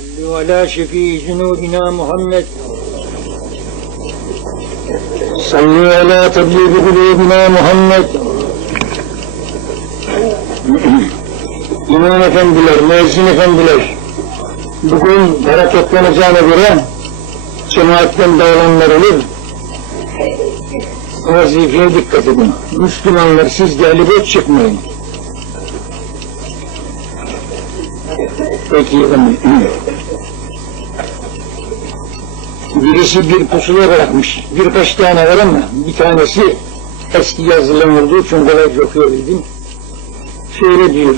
صلوا على شفيع ذنوبنا محمد صلوا على تبليغ قلوبنا محمد İmam efendiler, müezzin efendiler, bugün hareketleneceğine göre cemaatten dağılanlar olur. Vazifeye dikkat edin. Müslümanlar siz gelip boş çıkmayın. Peki efendim. Birisi bir pusula bırakmış. Birkaç tane var ama bir tanesi eski yazılan olduğu için kolayca okuyabildim. Şöyle diyor.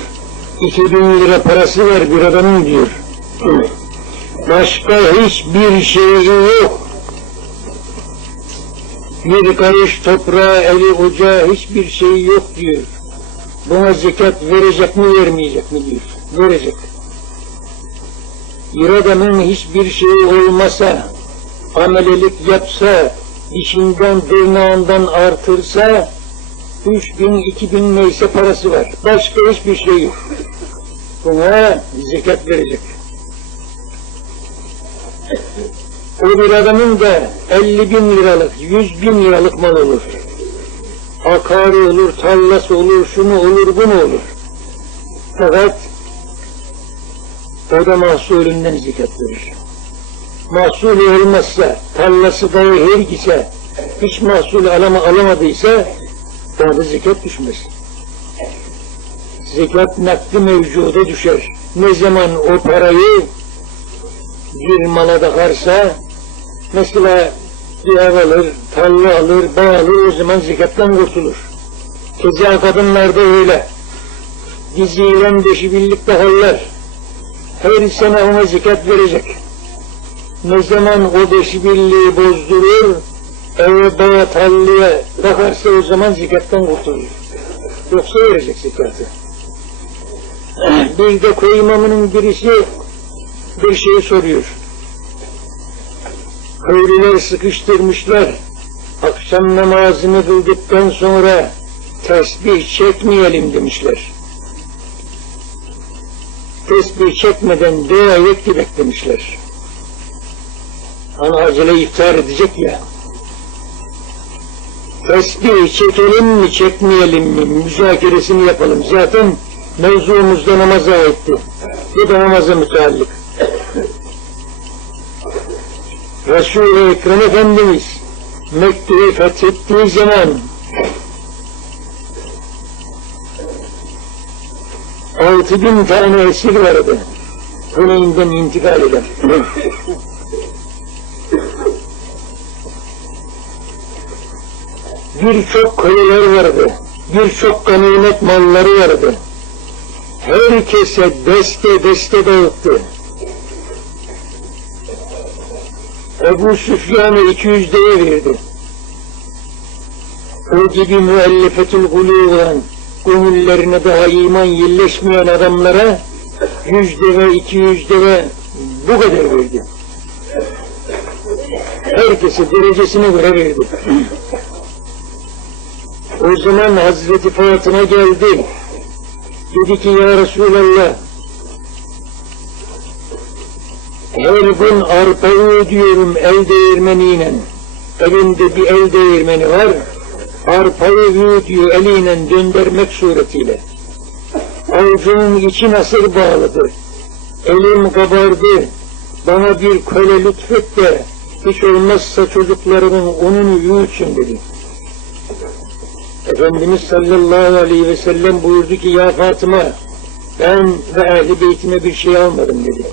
2000 lira parası var bir adamın diyor. Başka hiçbir şeyi yok. Bir karış toprağa, eli ocağa hiçbir şey yok diyor. Buna zekat verecek mi vermeyecek mi diyor. Verecek. Bir adamın hiçbir şeyi olmasa, amelelik yapsa, işinden tırnağından artırsa, üç bin, iki bin neyse parası var. Başka hiçbir şey yok. Buna zekat verecek. O bir adamın da 50 bin liralık, 100 bin liralık mal olur. Akarı olur, tarlası olur, şunu olur, bunu olur. Fakat o da mahsulünden zekat verir. Mahsulü olmazsa, tarlası dahi her gitse, hiç mahsulü alama, alamadıysa, ona da zekat düşmez. Zekat nakdi mevcuda düşer. Ne zaman o parayı bir mala takarsa, mesela bir ev alır, tarla alır, bağ alır, o zaman zekattan kurtulur. Keza kadınlar da öyle. Diziyle beşi birlikte hallar. Her sene ona zekat verecek. Ne zaman o beşi birliği bozdurur, eve tarlaya bakarsa o zaman zekattan kurtulur. Yoksa verecek zekatı. Bir de koy imamının birisi bir şey soruyor. Köylüler sıkıştırmışlar. Akşam namazını kıldıktan sonra tesbih çekmeyelim demişler. Tesbih çekmeden dua et gidek demişler. Hani acele iftar edecek ya. Tesbih çekelim mi çekmeyelim mi müzakeresini yapalım. Zaten mevzumuzda namaza aitti. Bu da namaza müteallik. Resul-i Ekrem Efendimiz Mekke'yi fethettiği zaman altı bin tane esir vardı. Huneyn'den intikal eden. Birçok köyler vardı. Birçok ganimet malları vardı. Herkese deste deste dağıttı. Ebu Süfyan'a 200 deve verdi. O gibi müellefetül gulû olan, gönüllerine daha iman yerleşmeyen adamlara 100 deve, 200 deve bu kadar verdi. Herkese derecesine göre verdi. O zaman Hazreti Fatıma geldi. Dedi ki ya Resulallah her gün arpa ödüyorum el değirmeniyle. Elinde bir el değirmeni var. Arpayı ödüyor eliyle döndürmek suretiyle. Avucumun içi nasır bağladı. Elim kabardı. Bana bir köle lütfet de hiç olmazsa çocuklarımın onunu büyütsün dedi. Efendimiz sallallahu aleyhi ve sellem buyurdu ki ya Fatıma ben ve ehli beytime bir şey almadım dedi.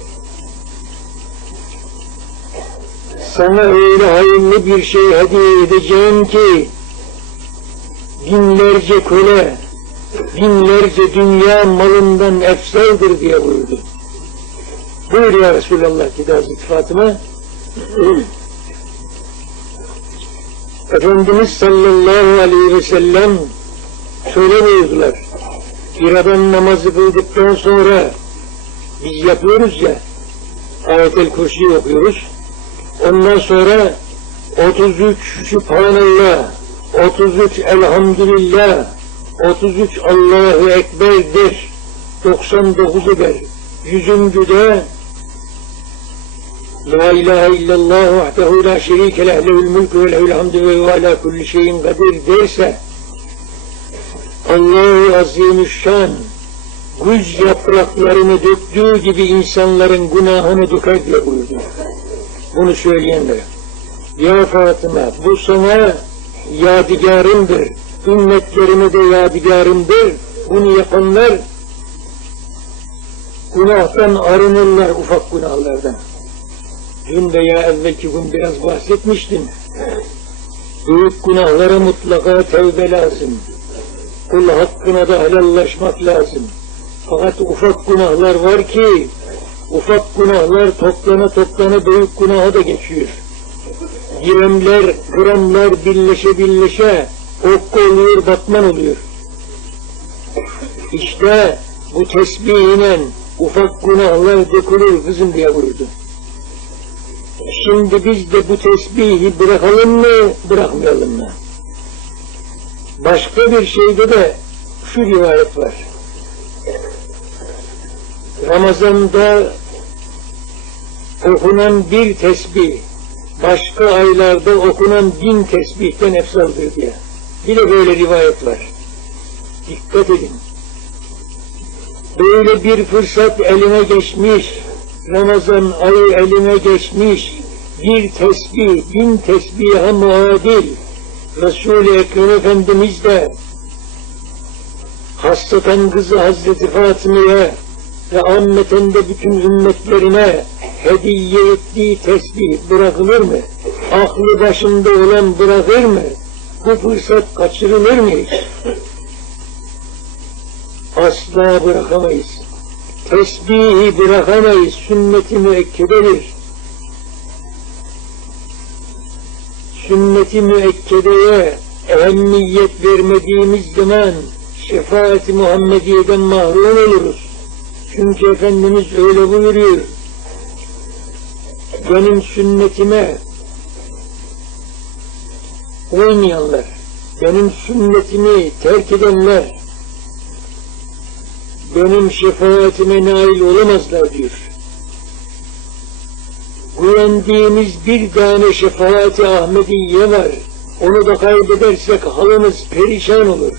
Sana öyle hayırlı bir şey hediye edeceğim ki binlerce köle, binlerce dünya malından efsaldır diye buyurdu. Buyur ya Resulallah dedi Hazreti Fatıma. Efendimiz sallallahu aleyhi ve sellem şöyle buyurdular. Bir adam namazı kıldıktan sonra biz yapıyoruz ya ayet-el kursi okuyoruz. Ondan sonra 33 Sübhanallah, 33 Elhamdülillah, 33 Allahu Ekber der, 99 eder. Yüzüncü de La ilahe illallah vahdehu la şerike leh lehül mülkü ve lehül hamdü ve ala kulli şeyin kadir derse Allah-u Azimüşşan güz yapraklarını döktüğü gibi insanların günahını döker diye buyurdu. Bunu söyleyenlere. Ya Fatıma bu sana yadigarımdır. Ümmetlerime de yadigarımdır. Bunu yapanlar günahtan arınırlar ufak günahlardan. Dün veya evvelki gün biraz bahsetmiştim. Büyük günahlara mutlaka tevbe lazım. Kul hakkına da helallaşmak lazım. Fakat ufak günahlar var ki, ufak günahlar toplana toplana büyük günaha da geçiyor. Giremler, gramlar birleşe birleşe okka oluyor, batman oluyor. İşte bu tesbihiyle ufak günahlar dökülür kızım diye buyurdu. Şimdi biz de bu tesbihi bırakalım mı, bırakmayalım mı? Başka bir şeyde de şu rivayet var. Ramazan'da okunan bir tesbih, başka aylarda okunan bin tesbihten efsaldır diye. Bir de böyle rivayet var. Dikkat edin. Böyle bir fırsat eline geçmiş, Ramazan ayı eline geçmiş, bir tesbih, bin tesbiha muadil, Resul-i Ekrem Efendimiz de hasreten kızı Hazreti Fatıma'ya ve ammeten de bütün ümmetlerine hediye ettiği tesbih bırakılır mı? Aklı başında olan bırakır mı? Bu fırsat kaçırılır mı? Asla bırakamayız. Tesbihi bırakamayız. Sünnet-i müekkededir. Sünnet-i müekkedeye ehemmiyet vermediğimiz zaman şefaat-i Muhammediye'den mahrum oluruz. Çünkü Efendimiz öyle buyuruyor. Benim sünnetime uymayanlar, benim sünnetimi terk edenler, benim şefaatime nail olamazlar diyor. Güvendiğimiz bir tane şefaati Ahmediye var. Onu da kaybedersek halımız perişan olur.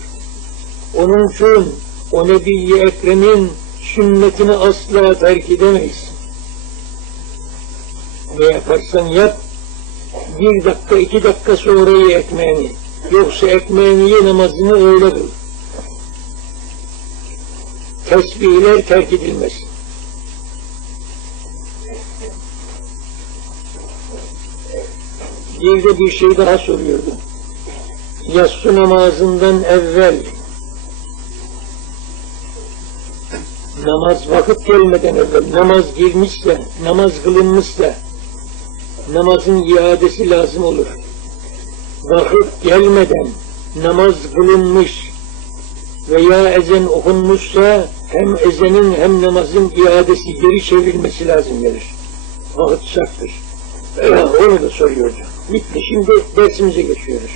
Onun için o Nebi-i Ekrem'in sünnetini asla terk edemeyiz. Ne yaparsan yap, bir dakika, iki dakika sonra ye ekmeğini. Yoksa ekmeğini ye namazını öyle kıl. Tesbihler terk edilmez. Bir de bir şey daha soruyordu. Yatsı namazından evvel namaz vakit gelmeden evvel namaz girmişse, namaz kılınmışsa namazın iadesi lazım olur. Vakit gelmeden namaz kılınmış veya ezen okunmuşsa hem ezenin hem namazın iadesi geri çevrilmesi lazım gelir. Vakit şarttır. Onu da soruyordu. Bitti. Şimdi dersimize geçiyoruz.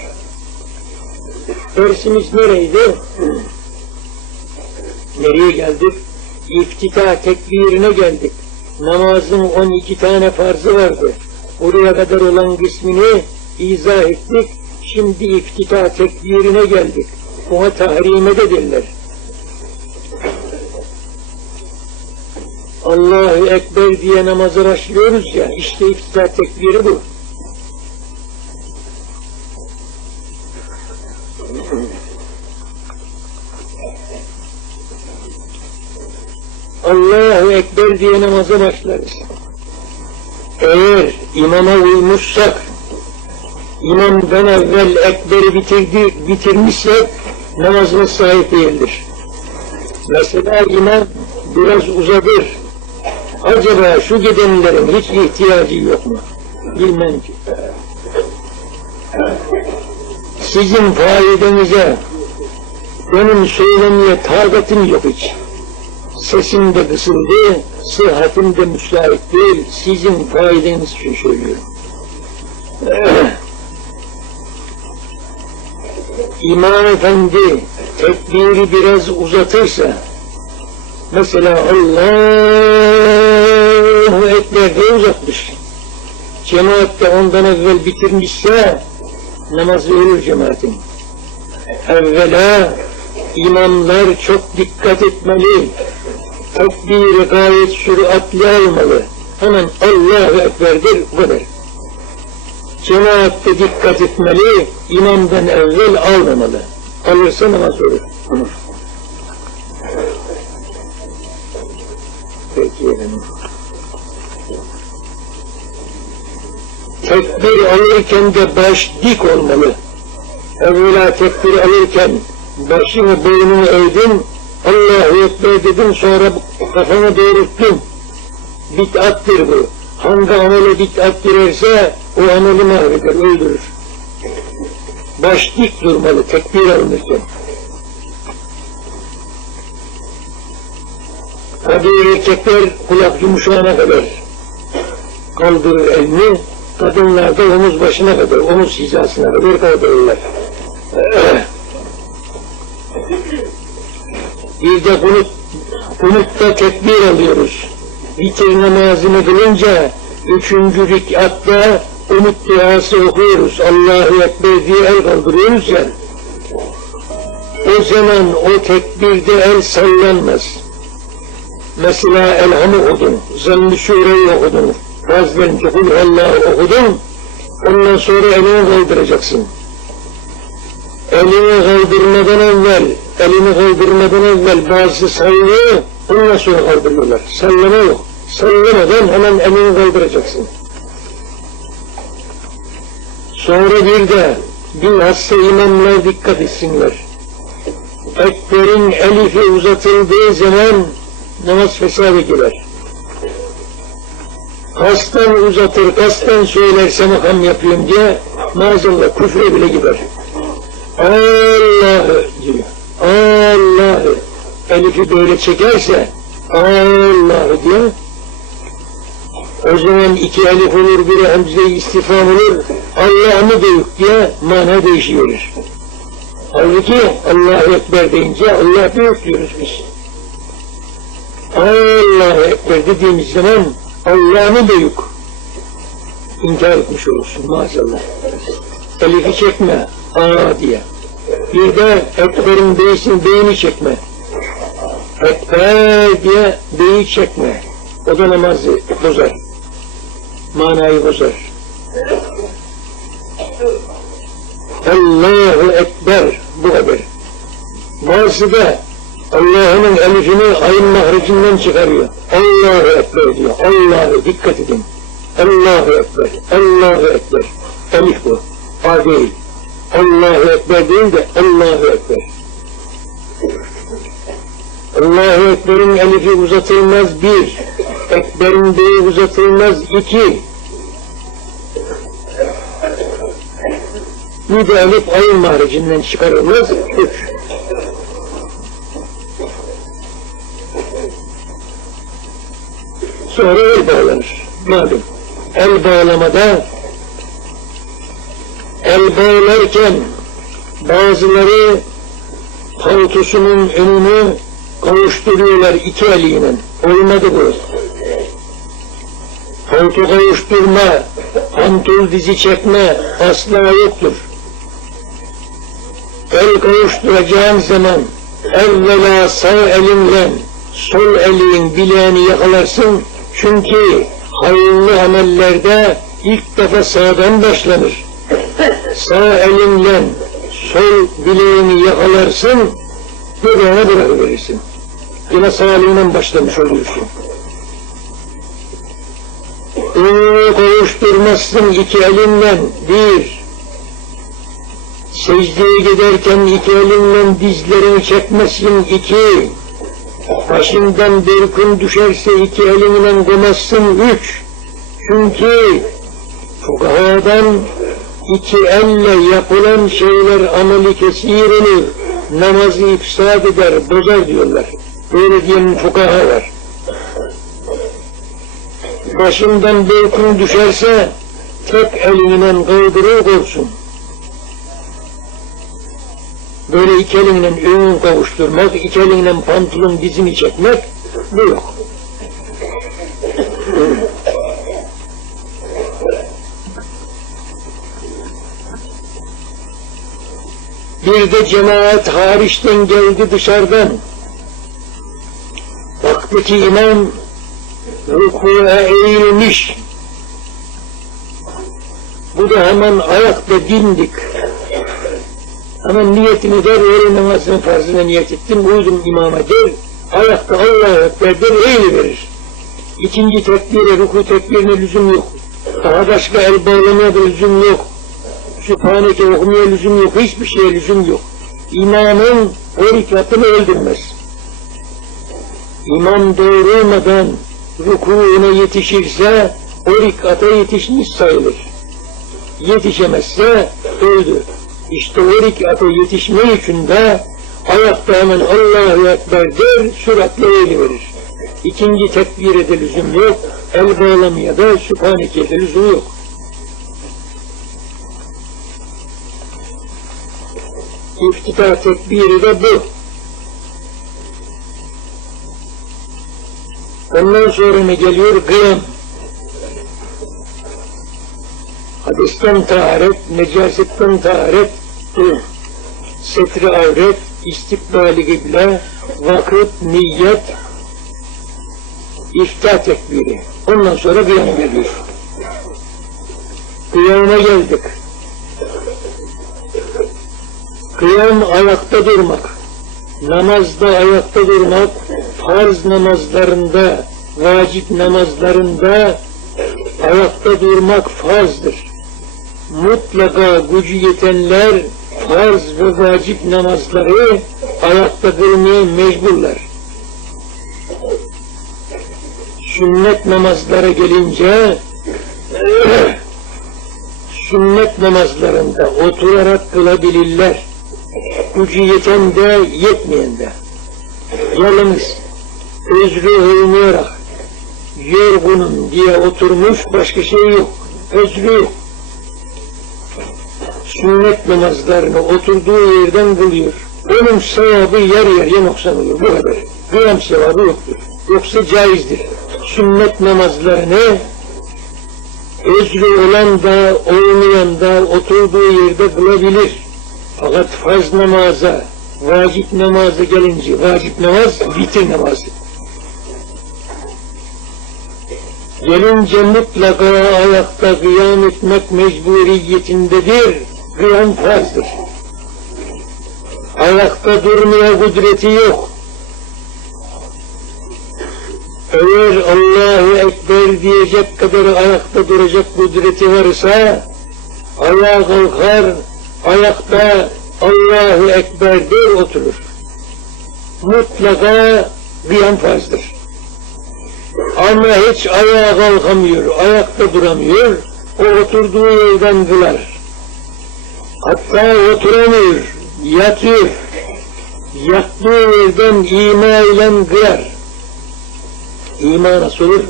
Dersimiz nereydi? Nereye geldik? İftita tekbirine geldik. Namazın 12 tane farzı vardı. Buraya kadar olan kısmını izah ettik. Şimdi iftita tekbirine geldik. Ona tahrime de derler. Allahu Ekber diye namaza başlıyoruz ya, işte iftita tekbiri bu. Allahu Ekber diye namaza başlarız. Eğer imama uymuşsak, imamdan evvel Ekber'i bitirdi, bitirmişsek namazımız sahip değildir. Mesela imam biraz uzadır. Acaba şu gidenlerin hiç ihtiyacı yok mu? Bilmem ki. Sizin faidenize benim söylemeye takatim yok hiç. Sesim de kısıldı, sıhhatim de müsait değil, sizin faidanız için söylüyorum. İmam Efendi tekbiri biraz uzatırsa, mesela Allahu Ekber diye uzatmış. cemaat de ondan evvel bitirmişse namazı ölür cemaatin. Evvela imamlar çok dikkat etmeli. Tekbiri gayet süratli almalı. Hemen Allahu Ekber'dir bu kadar. Cemaat de dikkat etmeli, imamdan evvel almamalı. Alırsa namaz olur. Peki efendim. Tekbir alırken de baş dik olmalı. Evvela tekbir alırken başını boynunu eğdin, Allahu Ekber dedin sonra kafanı doğrulttun. Bid'attır bu. Hangi amele bid'at girerse o ameli mahveder, öldürür. Baş dik durmalı tekbir alınırken. Tabi erkekler kulak yumuşağına kadar kaldırır elini, kadınlar da omuz başına kadar, omuz hizasına kadar kaldırırlar. Bir de kunut, kunutta tekbir alıyoruz. Bitir namazını kılınca üçüncü rikatta umut duası okuyoruz. Allahu Ekber diye el kaldırıyoruz ya. O zaman o tekbirde el sallanmaz. Mesela Elham'ı okudun, Zamm-ı Şure'yi okudun, Fazlence Kul Allah'ı okudun, ondan sonra elini kaldıracaksın. Elini kaldırmadan evvel, elini kaldırmadan evvel bazı sallıyor, ondan sonra kaldırıyorlar. Sallama yok. Sallamadan hemen elini kaldıracaksın. Sonra bir de bilhassa imamlar dikkat etsinler. Ekber'in elifi uzatıldığı zaman namaz fesada girer. Kasten uzatır, kasten söylerse makam yapıyorum diye maazallah küfre bile gider. Allah'ı diyor. Allah'ı. Elifi böyle çekerse Allah'ı diyor. O zaman iki elif olur, biri hemze-i istifam olur. Allah'ını büyük diye mana değişiyor. Halbuki Allahu Ekber deyince Allah büyük diyoruz biz. Allahu Ekber dediğimiz zaman Allah'ını büyük inkar etmiş olursun maazallah. Elifi çekme, aa diye. Bir de Ekber'in beysin beyni çekme. Ekber diye beyi çekme. O da namazı bozar. Manayı bozar. Allahu Ekber bu kadar. Bazısı da Allah'ın elifini ayın mahricinden çıkarıyor. Allahu Ekber diyor. Allah'ı dikkat edin. Allahu Ekber. Allahu Ekber. Elif bu. A değil. Allahu Ekber değil de Allahu Ekber. Allahu Ekber'in elifi uzatılmaz bir. Ekber'in beyi uzatılmaz iki. Bir de elif ayın mahricinden çıkarılmaz üç. Sonra el bağlanır. Malum. El bağlamada el bağlarken bazıları paltosunun önünü kavuşturuyorlar iki eliyle. Olmadı bu. Palto kavuşturma, pantol dizi çekme asla yoktur. El kavuşturacağın zaman evvela sağ elinle sol elin bileğini yakalarsın. Çünkü hayırlı amellerde ilk defa sağdan başlanır. Sağ elinle sol bileğini yakalarsın, göbeğine bırakıverirsin. Yine sağ elinle başlamış oluyorsun. Önünü kavuşturmazsın iki elinle, bir. Secdeye giderken iki elinle dizlerini çekmezsin, iki. Başından bir düşerse iki elinle koymazsın, üç. Çünkü fukahadan iki elle yapılan şeyler ameli kesir olur, namazı ifsad eder, bozar diyorlar. Böyle diyen fukaha var. Başından bir düşerse tek elinle kaldırır korsun. Böyle iki elinle önünü kavuşturmak, iki elinle pantolon dizini çekmek, bu yok. Bir de cemaat hariçten geldi dışarıdan. Baktı ki imam rukuya eğilmiş. Bu da hemen ayakta dimdik. Hemen niyetini der, öğle namazının farzına niyet ettim, uydum imama der, ayakta Allahu Ekber der, eğiliverir. İkinci tekbire, ruku tekbirine lüzum yok. Daha başka el bağlamaya da lüzum yok. Sübhaneke okumaya lüzum yok, hiçbir şeye lüzum yok. İmamın o rikatını öldürmez. İmam doğrulmadan rukuğuna yetişirse o rikata yetişmiş sayılır. Yetişemezse öldü. İşte o rikata yetişme için de ayakta hemen Allahu Ekber der, süratle eğiliverir. İkinci tekbire de lüzum yok, el bağlamaya da Sübhaneke'ye de lüzum yok. İftitah tekbiri de bu. Ondan sonra ne geliyor? Kıyam. Hadisten taharet, necasetten taharet, setri avret, istikbali kıble, vakıf, niyet, iftah tekbiri. Ondan sonra kıyam geliyor. Kıyama geldik. Kıyam ayakta durmak. Namazda ayakta durmak, farz namazlarında, vacip namazlarında ayakta durmak farzdır. Mutlaka gücü yetenler farz ve vacip namazları ayakta kılmaya mecburlar. Sünnet namazlara gelince sünnet namazlarında oturarak kılabilirler. Gücü yeten de yetmeyen de. Yalnız özrü olmayarak yorgunum diye oturmuş başka şey yok. Özrü yok. Sünnet namazlarını oturduğu yerden kılıyor. Onun sevabı yarı yarıya noksan olur. Bu kadar. Kıyam sevabı yoktur. Yoksa caizdir. Sünnet namazlarını özrü olan da olmayan da oturduğu yerde kılabilir. Fakat farz namaza, vacip namazı gelince, vacip namaz vitir namazı. Gelince mutlaka ayakta kıyam etmek mecburiyetindedir. Kıyam farzdır. Ayakta durmaya kudreti yok. Eğer Allahu Ekber diyecek kadar ayakta duracak kudreti varsa, ayağa kalkar, ayakta Allahu Ekber der oturur. Mutlaka kıyam farzdır. Ama hiç ayağa kalkamıyor, ayakta duramıyor, o oturduğu yerden kılar. Hatta oturamıyor, yatıyor. Yattığı yerden ima ile kılar. İma nasıl olur?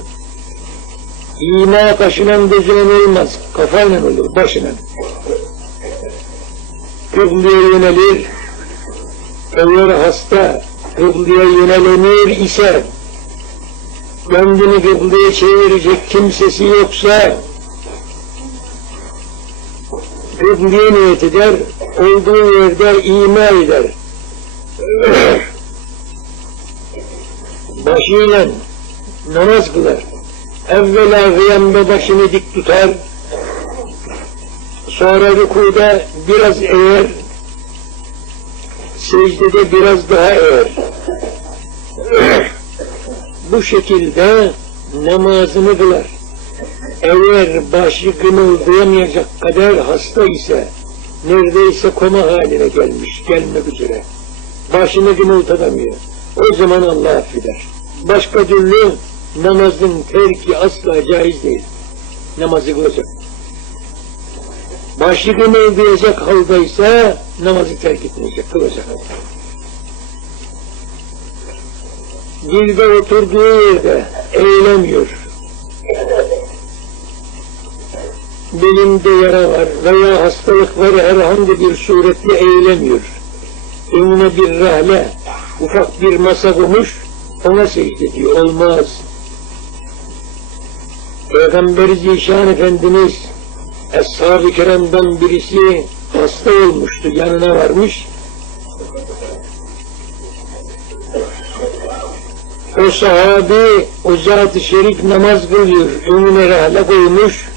İma taşınan gözüne olmaz, kafayla olur, başına. Kıbleye yönelir, eğer hasta kıbleye yönelemiyor ise, kendini kıbleye çevirecek kimsesi yoksa, kıbleye niyet eder, olduğu yerde ima eder. Başıyla namaz kılar. Evvela kıyamda başını dik tutar, sonra rükuda biraz eğer, secdede biraz daha eğer. Bu şekilde namazını kılar. Eğer başı kımıldayamayacak kadar hasta ise, neredeyse koma haline gelmiş, gelmek üzere. Başını kımıldatamıyor. O zaman Allah affeder. Başka türlü namazın terki asla caiz değil. Namazı kılacak. Başı kımıldayacak haldaysa namazı terk etmeyecek, kılacak. Bir de oturduğu yerde eğlemiyor. Belinde yara var veya hastalık var herhangi bir suretle eğlemiyor. Önüne bir rahle, ufak bir masa koymuş, ona secde ediyor. Olmaz. Peygamber Zişan Efendimiz Eshab-ı Kerem'den birisi hasta olmuştu, yanına varmış. O sahabi, o zat-ı şerif namaz kılıyor, önüne rahle koymuş.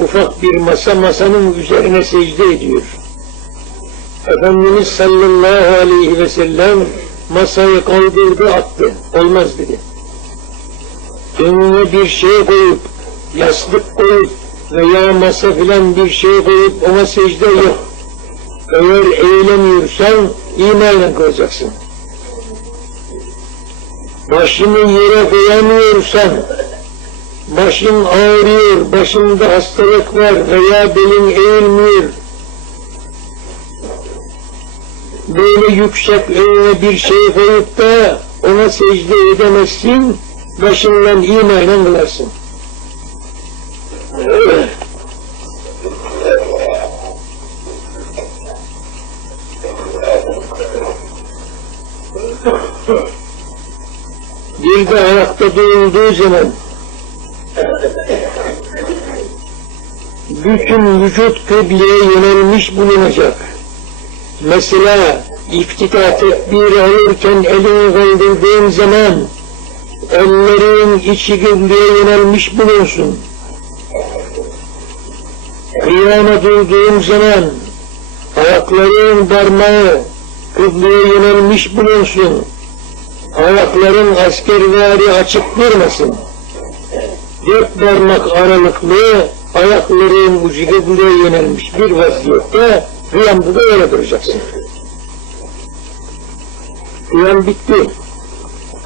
Ufak bir masa, masanın üzerine secde ediyor. Efendimiz sallallahu aleyhi ve sellem masayı kaldırdı, attı. Olmaz dedi. Önüne bir şey koyup yastık koyup veya masa filan bir şey koyup ona secde yok. Eğer eğilemiyorsan imanla kılacaksın. Başını yere koyamıyorsan, başın ağrıyor, başında hastalık var veya belin eğilmiyor, böyle yüksek önüne bir şey koyup da ona secde edemezsin, başından imanla kılarsın. Bir de ayakta durulduğu zaman bütün vücut kıbleye yönelmiş bulunacak. Mesela iftitah tekbiri alırken elini kaldırdığın zaman ellerin içi kıbleye yönelmiş bulunsun. Kıyama durduğun zaman ayakların parmağı kıbleye yönelmiş bulunsun. Ayakların askervari açık durmasın. Dört parmak aralıklı ayakların ucu kıbleye yönelmiş bir vaziyette kıyamda da öyle duracaksın. Kıyam bitti.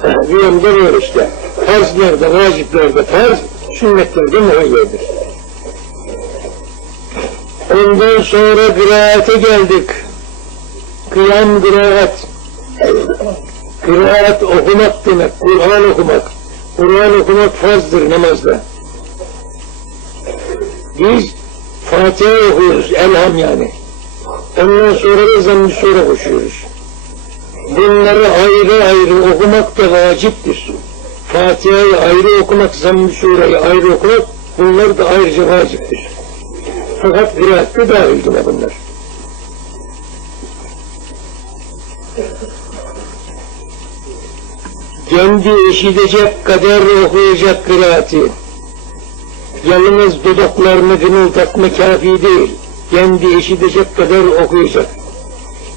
Kıyamda böyle işte. Farzlarda, vaciplerde farz, sünnetlerde muhayyerdir. Ondan sonra kıraate geldik. Kıyam kıraat. Kıraat okumak demek, Kur'an okumak. Kur'an okumak farzdır namazda. Biz Fatiha okuyoruz, elham yani. Ondan sonra da zamm-ı sure koşuyoruz. Bunları ayrı ayrı okumak da vaciptir. Fatiha'yı ayrı okumak, zamm-ı sureyi ayrı okumak, bunlar da ayrıca vaciptir. Fakat kıraatte dahil buna bunlar. Kendi işitecek kadar okuyacak kıraati. Yalnız dudaklarını gınıldatma kafi değil, kendi işitecek kadar okuyacak.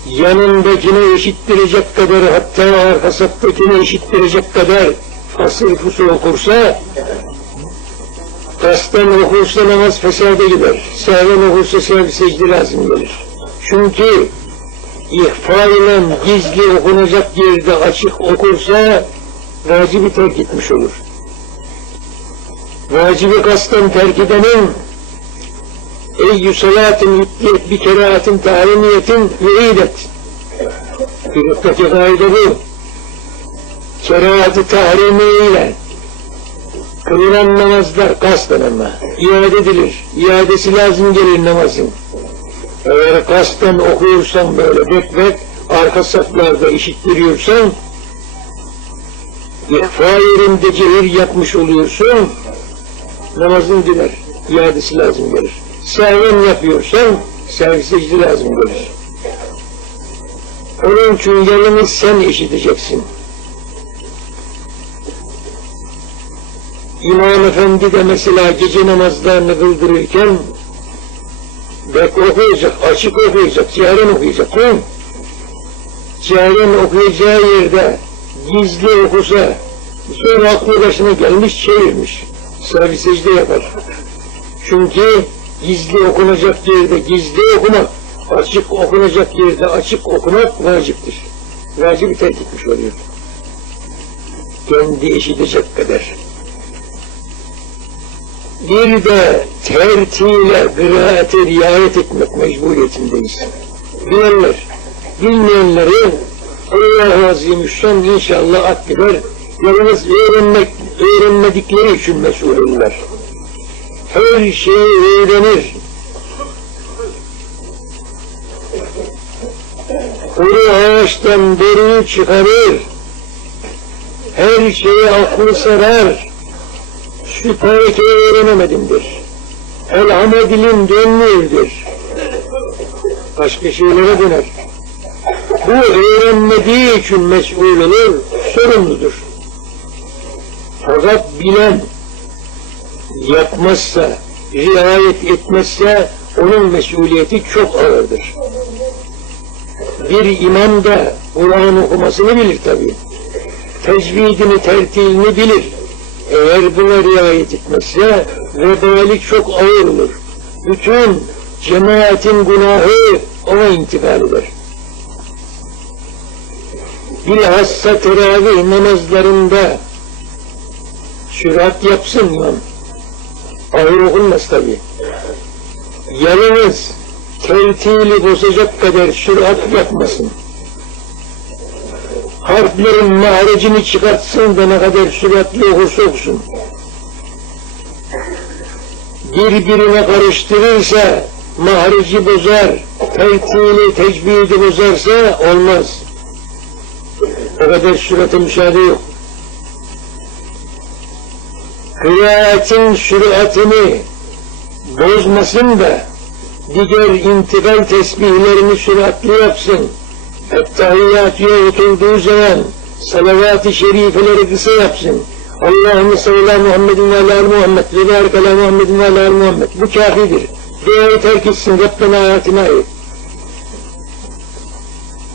Yanındakini işittirecek kadar, hatta arka saptakini işittirecek kadar fasıl fusul okursa, kasten okursa namaz fesade gider. Sahven okursa sahvi secde lazım gelir. Çünkü ihfa ile gizli okunacak yerde açık okursa vacibi terk etmiş olur. Vacibi kasten terk edenin eyyü salatin yükliyet bir keraatin tahrimiyetin yu'idet. Firuktaki kaide bu. Keraatı tahrimiyle kılınan namazlar kasten ama iade edilir. İadesi lazım gelir namazın. Eğer kasten okuyorsan böyle bek bek arka saflarda işittiriyorsan İhfa yerinde cehir yapmış oluyorsun, namazın diner, iadesi lazım gelir. Sahven yapıyorsan, sahvi secde lazım gelir. Onun için yalnız sen işiteceksin. İmam Efendi de mesela gece namazlarını kıldırırken bek okuyacak, açık okuyacak, ciharen okuyacak? Ciharen okuyacağı yerde gizli okusa, sonra aklı başına gelmiş çevirmiş. Savi secde yapar. Çünkü gizli okunacak yerde gizli okumak, açık okunacak yerde açık okumak vaciptir. Vacibi terk etmiş oluyor. Kendi işitecek kadar. Bir de tertile, kıraate riayet etmek mecburiyetindeyiz. Bilenler, bilmeyenleri Allah-u Azimüşşan inşallah affeder. Yalnız öğrenmek, öğrenmedikleri için mesulüller. Her şeyi öğrenir. Kuru ağaçtan boruyu çıkarır. Her şeyi aklı sarar. Şu tarikeyi öğrenemedimdir. Elhame dilim dönmüyordur. Başka şeylere döner. Bu öğrenmediği için mesul olur, sorumludur. Fakat bilen yapmazsa, riayet etmezse onun mesuliyeti çok ağırdır. Bir imam da Kur'an okumasını bilir tabii. Tecvidini, tertilini bilir. Eğer buna riayet etmezse vebalik çok ağır olur. Bütün cemaatin günahı ona intikal eder. Bilhassa teravih namazlarında sürat yapsın imam. Ağır okunmaz tabi. Yalnız tertili bozacak kadar sürat yapmasın. Harflerin maharecini çıkartsın da ne kadar süratli okursa okusun. Birbirine karıştırırsa mahareci bozar, tertili, tecvidi bozarsa olmaz. O kadar sürate müsaade yok. Kıraatin süratini bozmasın da diğer intikal tesbihlerini süratli yapsın. Ettehiyyatüye oturduğu zaman salavat-ı şerifeleri kısa yapsın. Allahümme sallallahu Muhammedin ve ala Muhammed ve barik ala Muhammedin ve ala Muhammed. Bu kafidir. Duayı terk etsin. Rabbena hayatına et.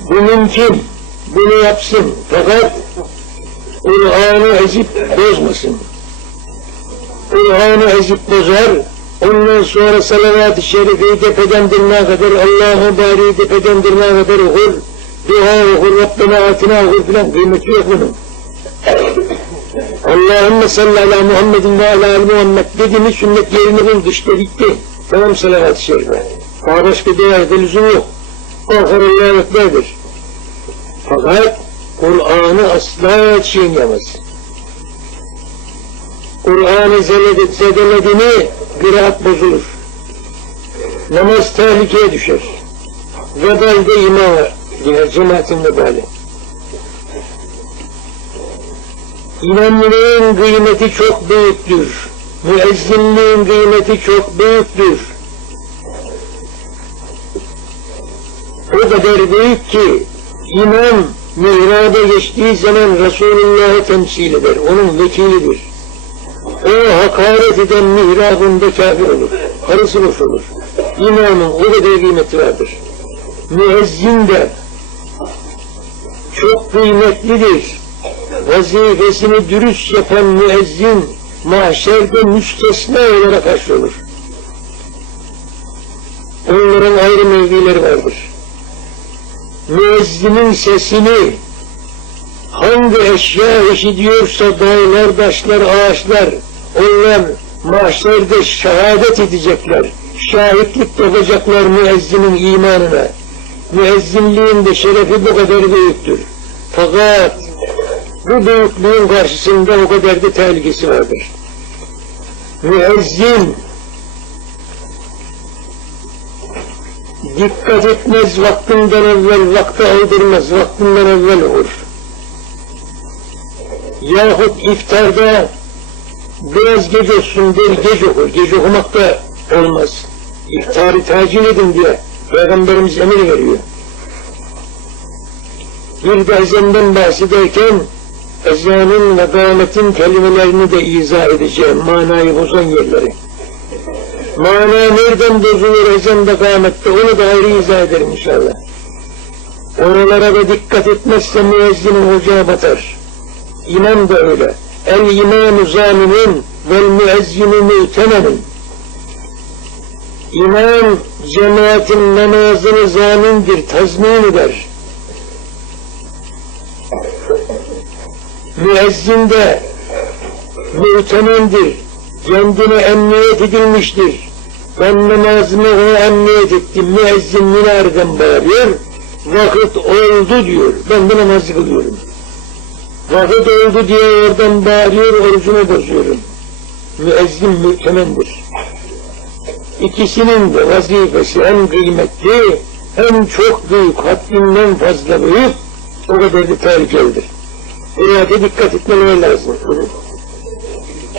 Bu mümkün. Bunu yapsın. Fakat Kur'an'ı ezip bozmasın. Kur'an'ı ezip bozar, ondan sonra salavat-ı şerifeyi tepeden dirmeye kadar, Allah'ı bari tepeden dirmeye kadar okur, dua okur, Rabbena atina okur filan, kıymeti yok bunun. Allahümme salli ala Muhammedin ve ala Muhammed dedi mi sünnet yerini buldu işte gitti. Tamam salavat-ı şerife. Daha başka değerde lüzum yok. Korkar Allah'a ekberdir. Fakat Kur'an'ı asla çiğnemez. Kur'an'ı zedeledi, mi kıraat bozulur. Namaz tehlikeye düşer. Vebalde imama yine cemaatin vebali. İmamlığın kıymeti çok büyüktür. Müezzinliğin kıymeti çok büyüktür. O kadar büyük ki imam mihraba geçtiği zaman Resulullah'ı temsil eder. Onun vekilidir. O hakaret eden mihrabında kafir olur. Karısı boş olur. İmamın o kadar kıymeti vardır. Müezzin de çok kıymetlidir. Vazifesini dürüst yapan müezzin mahşerde müstesna olarak haşrolur. Onların ayrı mevkileri vardır. Müezzinin sesini hangi eşya işitiyorsa dağlar, taşlar, ağaçlar, onlar mahşerde şehadet edecekler. Şahitlik yapacaklar müezzinin imanına. Müezzinliğin de şerefi bu kadar büyüktür. Fakat bu büyüklüğün karşısında o kadar da tehlikesi vardır. Müezzin dikkat etmez vaktinden evvel, vakti aldırmaz, vaktinden evvel olur. Yahut iftarda biraz geç olsun der, geç okur. Geç okumak da olmaz. İftarı tacil edin diye Peygamberimiz emir veriyor. Bir de ezandan bahsederken ezanın ve kâmetin kelimelerini de izah edeceğim, manayı bozan yerleri. Mana nereden bozulur ezanda kâmette, onu da ayrı izah ederim inşallah. Oralara da dikkat etmezse müezzinin ocağı batar. İmam da öyle. El imam zalimin vel müezzinu mütemenin. İmam cemaatin namazını zamindir, tazmin eder. Müezzin de mütemendir, kendine emniyet edilmiştir. Ben namazımı o emniyet ettim, müezzin minareden bağırıyor, vakit oldu diyor, ben de namazı kılıyorum. Vakit oldu diye oradan bağırıyor, orucunu bozuyorum. Müezzin mütemendir. İkisinin de vazifesi hem kıymetli, hem çok büyük, haddinden fazla büyük, o kadar da tehlikelidir. Buraya da dikkat etmeleri lazım.